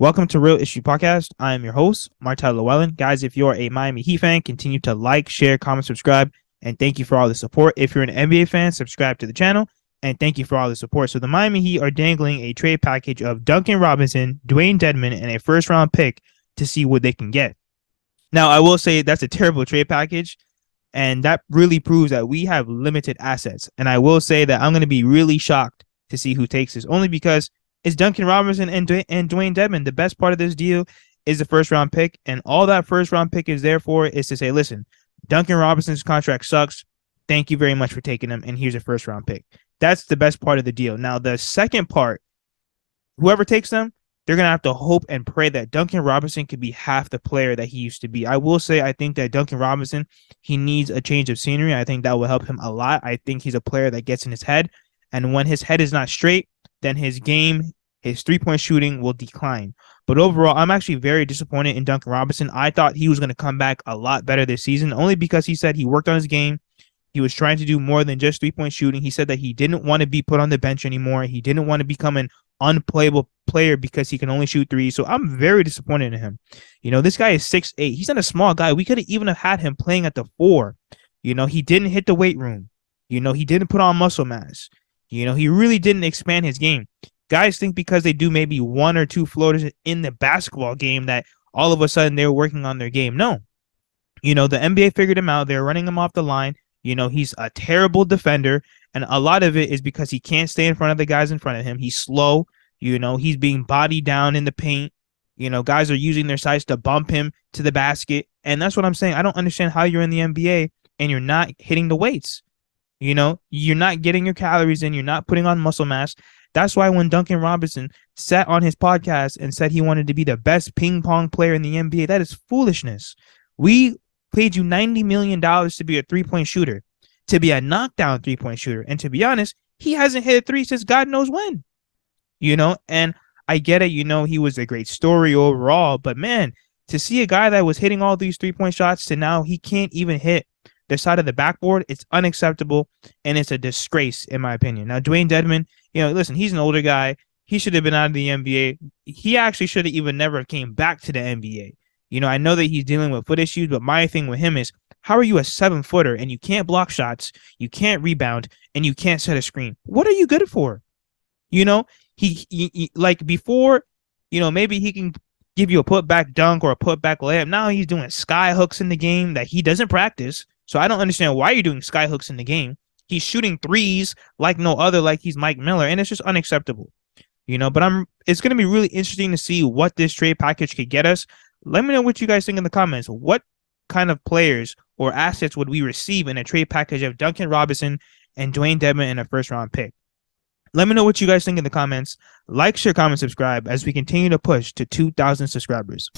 Welcome to Real Issue Podcast. I am your host, Martel Llewellyn. Guys, if you're a Miami Heat fan, continue to like, share, comment, subscribe, and thank you for all the support. If you're an NBA fan, subscribe to the channel, and thank you for all the support. So the Miami Heat are dangling a trade package of Duncan Robinson, Dewayne Dedmon, and a first-round pick to see what they can get. Now, I will say that's a terrible trade package, and that really proves that we have limited assets. And I will say that I'm going to be really shocked to see who takes this, only because it's Duncan Robinson and Dewayne Dedmon. The best part of this deal is the first round pick, and all that first round pick is there for is to say, listen, Duncan Robinson's contract sucks. Thank you very much for taking him, and here's a first round pick. That's the best part of the deal. Now, the second part, whoever takes them, they're going to have to hope and pray that Duncan Robinson could be half the player that he used to be. I will say I think that Duncan Robinson, he needs a change of scenery. I think that will help him a lot. I think he's a player that gets in his head, and when his head is not straight, then his game, his three-point shooting will decline. But overall, I'm actually very disappointed in Duncan Robinson. I thought he was going to come back a lot better this season, only because he said he worked on his game. He was trying to do more than just three-point shooting. He said that he didn't want to be put on the bench anymore. He didn't want to become an unplayable player because he can only shoot three. So I'm very disappointed in him. You know, this guy is 6'8". He's not a small guy. We could have even have had him playing at the 4. You know, he didn't hit the weight room. You know, he didn't put on muscle mass. You know, he really didn't expand his game. Guys think because they do maybe 1 or 2 floaters in the basketball game that all of a sudden they're working on their game. No. You know, the NBA figured him out. They're running him off the line. You know, he's a terrible defender, and a lot of it is because he can't stay in front of the guys in front of him. He's slow. You know, he's being bodied down in the paint. You know, guys are using their size to bump him to the basket, and that's what I'm saying. I don't understand how you're in the NBA and you're not hitting the weights. You know, you're not getting your calories in. You're not putting on muscle mass. That's why when Duncan Robinson sat on his podcast and said he wanted to be the best ping pong player in the NBA, that is foolishness. We paid you $90 million to be a three-point shooter, to be a knockdown three-point shooter. And to be honest, he hasn't hit a three since God knows when. You know, and I get it. You know, he was a great story overall. But, man, to see a guy that was hitting all these three-point shots to now he can't even hit the side of the backboard, it's unacceptable, and it's a disgrace, in my opinion. Now, Dewayne Dedmon, you know, listen, he's an older guy. He should have been out of the NBA. He actually should have even never came back to the NBA. You know, I know that he's dealing with foot issues, but my thing with him is, how are you a 7-footer and you can't block shots, you can't rebound, and you can't set a screen? What are you good for? You know, he like before, you know, maybe he can give you a putback dunk or a putback layup. Now he's doing sky hooks in the game that he doesn't practice. So I don't understand why you're doing sky hooks in the game. He's shooting threes like no other, like he's Mike Miller, and it's just unacceptable. You know, but it's going to be really interesting to see what this trade package could get us. Let me know what you guys think in the comments. What kind of players or assets would we receive in a trade package of Duncan Robinson and Dewayne Dedmon in a first-round pick? Let me know what you guys think in the comments. Like, share, comment, subscribe as we continue to push to 2,000 subscribers.